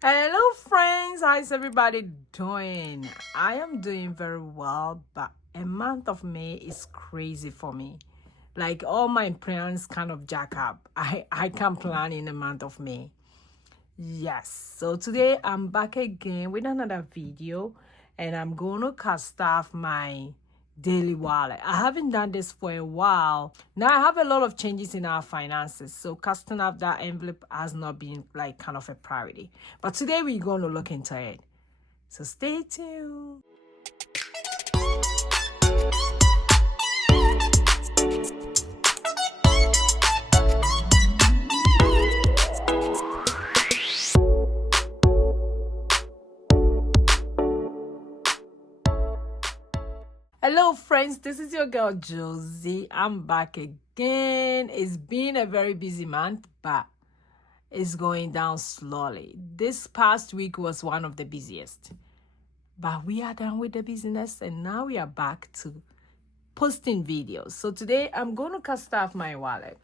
Hello, friends. How's everybody doing? I am doing very well, but a month of May is crazy for me. Like all my plans kind of jack up. I can't plan in the month of May. Yes. So today I'm back again with another video, and I'm going to cast off my daily wallet. I haven't done this for a while. Now I have a lot of changes in our finances, so casting off that envelope has not been like kind of a priority. But today we're going to look into it. So stay tuned. Hello, friends. This is your girl Josie. I'm back again. It's been a very busy month, but it's going down slowly. This past week was one of the busiest, but we are done with the business and now we are back to posting videos. So today I'm going to cast off my wallet.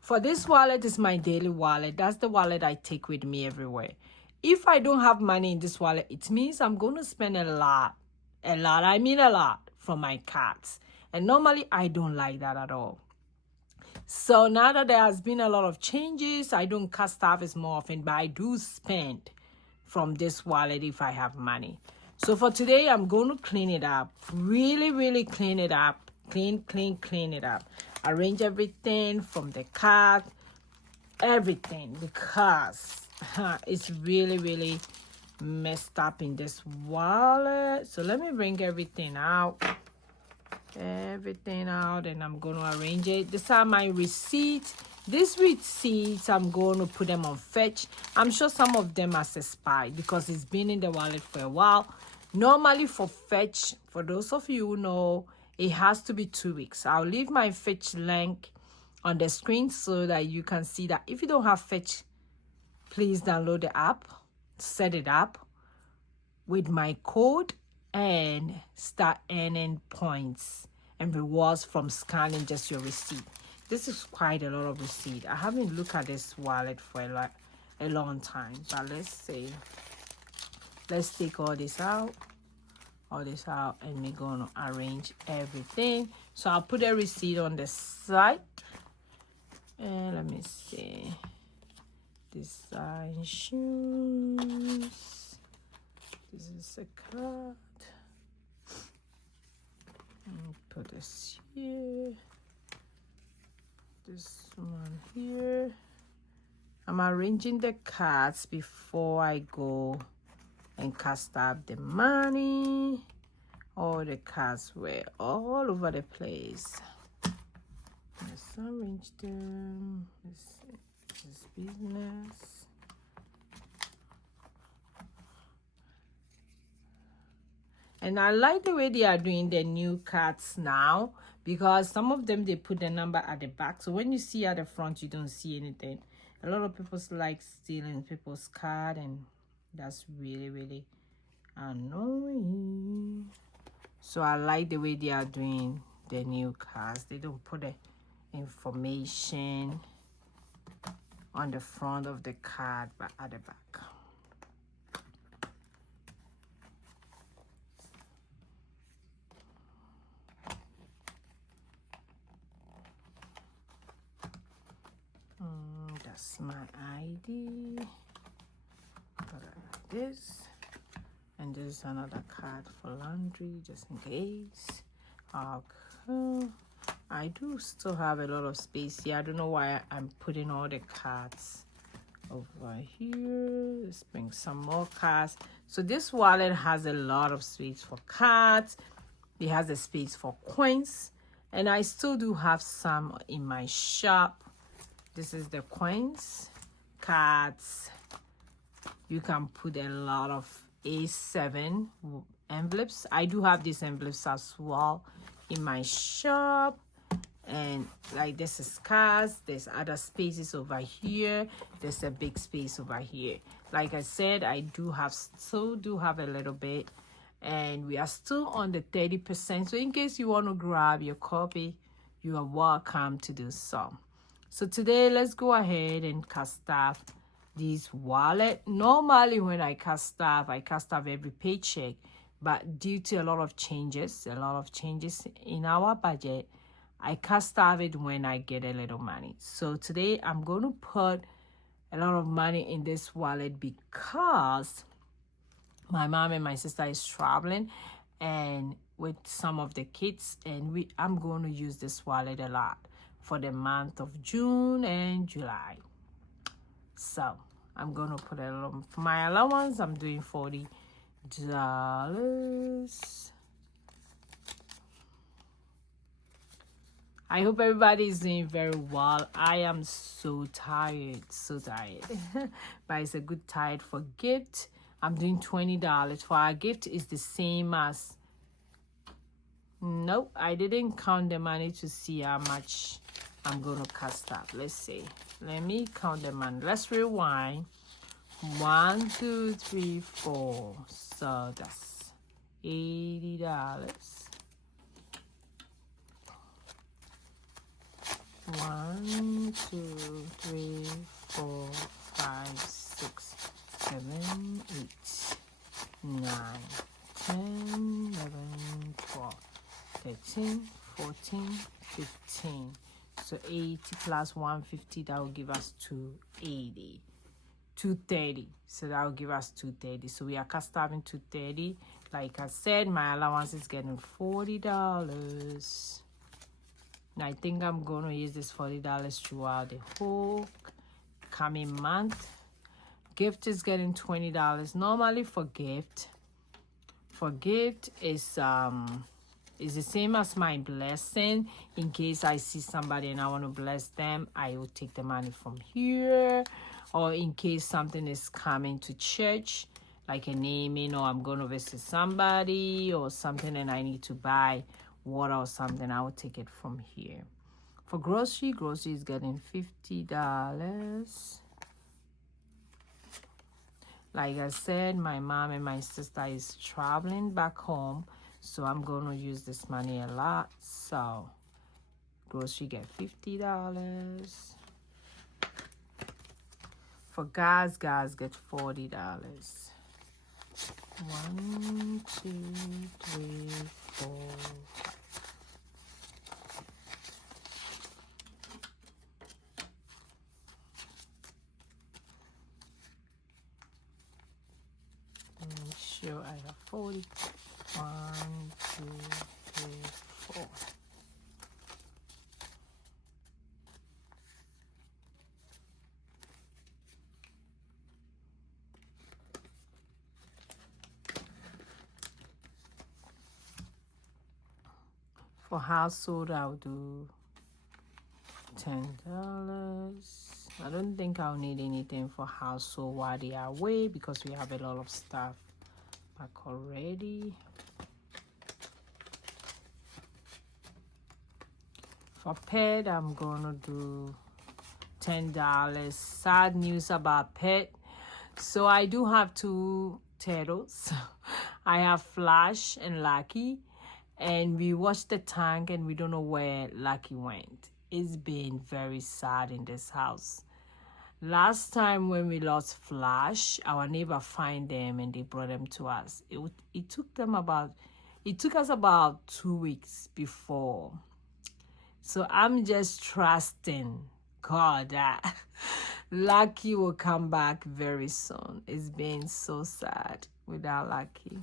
For this wallet is my daily wallet. That's the wallet I take with me everywhere. If I don't have money in this wallet, it means I'm going to spend a lot, I mean a lot, from my cards. And normally I don't like that at all. So now that there has been a lot of changes, I don't cast off as more often, but I do spend from this wallet if I have money. So for today, I'm going to clean it up. Really clean it up. Clean it up. Arrange everything from the card, everything, because it's really messed up in this wallet. So let me bring everything out and I'm going to arrange it. These are my receipts. These receipts, I'm going to put them on fetch. I'm sure some of them are expired because it's been in the wallet for a while. Normally for fetch, for those of you who know, it has to be 2 weeks. I'll leave my fetch link on the screen so that you can see that. If you don't have fetch, please download the app, set it up with my code, and start earning points and rewards from scanning just your receipt. This is quite a lot of receipt. I haven't looked at this wallet for a long time, but let's see. Let's take all this out, and we're gonna arrange everything. So I'll put a receipt on the side, and let me see. Design shoes. This is a card. Put this here. This one here. I'm arranging the cards before I go and cast up the money. All the cards were all over the place. Let's arrange them. This is business. And I like the way they are doing the new cards now, because some of them, they put the number at the back. So when you see at the front, you don't see anything. A lot of people like stealing people's card, and that's really annoying. So I like the way they are doing the new cards. They don't put the information on the front of the card, but at the back. That's my ID. Put it like this. And there's another card for laundry, just in case. Okay. I do still have a lot of space here. I don't know why I'm putting all the cards over here. Let's bring some more cards. So this wallet has a lot of space for cards. It has a space for coins. And I still do have some in my shop. This is the coins, cards. You can put a lot of A7 envelopes. I do have these envelopes as well in my shop. And like this is cards. There's other spaces over here. There's a big space over here. Like I said, I still do have a little bit. And we are still on the 30%. So in case you want to grab your copy, you are welcome to do so. So today, let's go ahead and cast off this wallet. Normally when I cast off every paycheck, but due to a lot of changes in our budget, I cast off it when I get a little money. So today I'm going to put a lot of money in this wallet because my mom and my sister is traveling and with some of the kids, and I'm going to use this wallet a lot for the month of June and July. So I'm going to put a little for my allowance. I'm doing $40. I hope everybody is doing very well. I am so tired. But it's a good tired for gift. I'm doing $20 for our gift. Is the same as, nope, I didn't count the money to see how much I'm gonna cast up. Let's see. Let me count the money. Let's rewind. 1, 2, 3, 4. So that's $80. 1, 2, 3, 4, 5, 6, 7, 8, 9, 10, 11, 12, 13, 14, 15. So 80 plus 150, that will give us 280. 230. So that will give us 230. So we are customing 230. Like I said, my allowance is getting $40. And I think I'm going to use this $40 throughout the whole coming month. Gift is getting $20. Normally for gift is the same as my blessing. In case I see somebody and I want to bless them, I will take the money from here. Or in case something is coming to church, like a naming, or I'm going to visit somebody or something and I need to buy water or something, I will take it from here. For grocery is getting $50. Like I said, my mom and my sister is traveling back home, so I'm going to use this money a lot. So grocery get $50. For gas get $40. 1, 2, 3, 4, 5. Make sure I have 40. 1, 2, 3, 4. For household, I'll do $10. I don't think I'll need anything for household while they are away because we have a lot of stuff back already. For pet, I'm gonna do $10. Sad news about pet. So I do have 2 turtles. I have Flash and Lucky. And we watched the tank and we don't know where Lucky went. It's been very sad in this house. Last time when we lost Flash, our neighbor found them and they brought them to us. It took us about 2 weeks before. So I'm just trusting God that Lucky will come back very soon. It's been so sad without Lucky.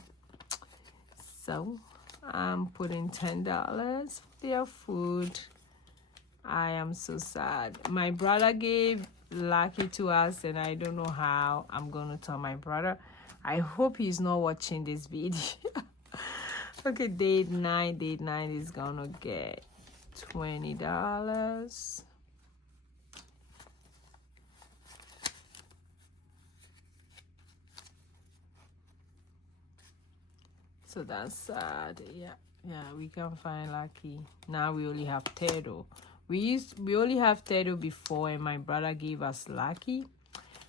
So I'm putting $10 for their food. I am so sad. My brother gave Lucky to us and I don't know how. I'm going to tell my brother. I hope he's not watching this video. Okay, date night is going to get $20. So that's sad. Yeah, we can find Lucky. Now we only have Tedo. We only have Tedo before, and my brother gave us Lucky.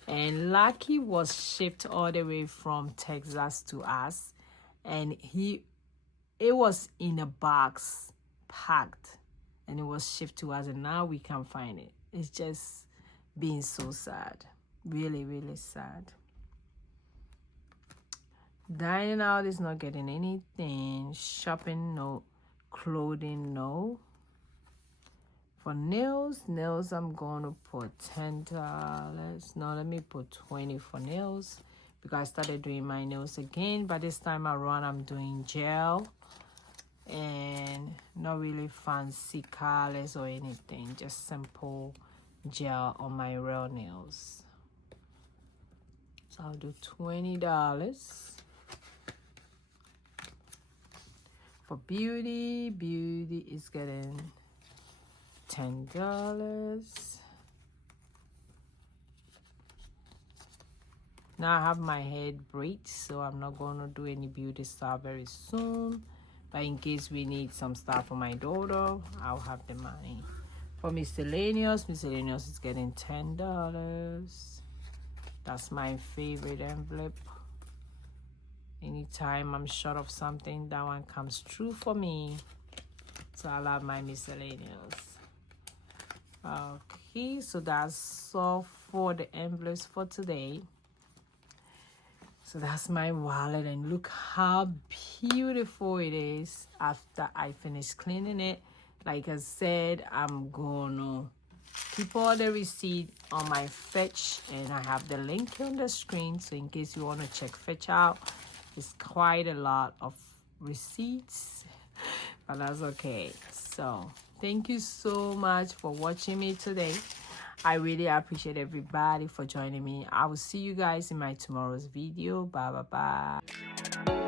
And Lucky was shipped all the way from Texas to us. And it was in a box, packed. And it was shipped to us, and now we can't find it. It's just being so sad. Really, really sad. Dining out is not getting anything. Shopping, no. Clothing, no. For nails, I'm going to put $10. No, let me put 20 for nails because I started doing my nails again. But this time around, I'm doing gel and not really fancy colors or anything. Just simple gel on my real nails. So I'll do $20. For beauty is getting $10. Now I have my head braids, so I'm not going to do any beauty stuff very soon. But in case we need some stuff for my daughter, I'll have the money. For miscellaneous is getting $10. That's my favorite envelope. Anytime I'm short of something, that one comes true for me. So I love my miscellaneous. Okay, so that's all for the envelopes for today. So that's my wallet, and look how beautiful it is after I finish cleaning it. Like I said, I'm gonna keep all the receipt on my Fetch, and I have the link on the screen, so in case you want to check Fetch out, it's quite a lot of receipts, but that's okay. So thank you so much for watching me today. I really appreciate everybody for joining me. I will see you guys in my tomorrow's video. Bye bye bye.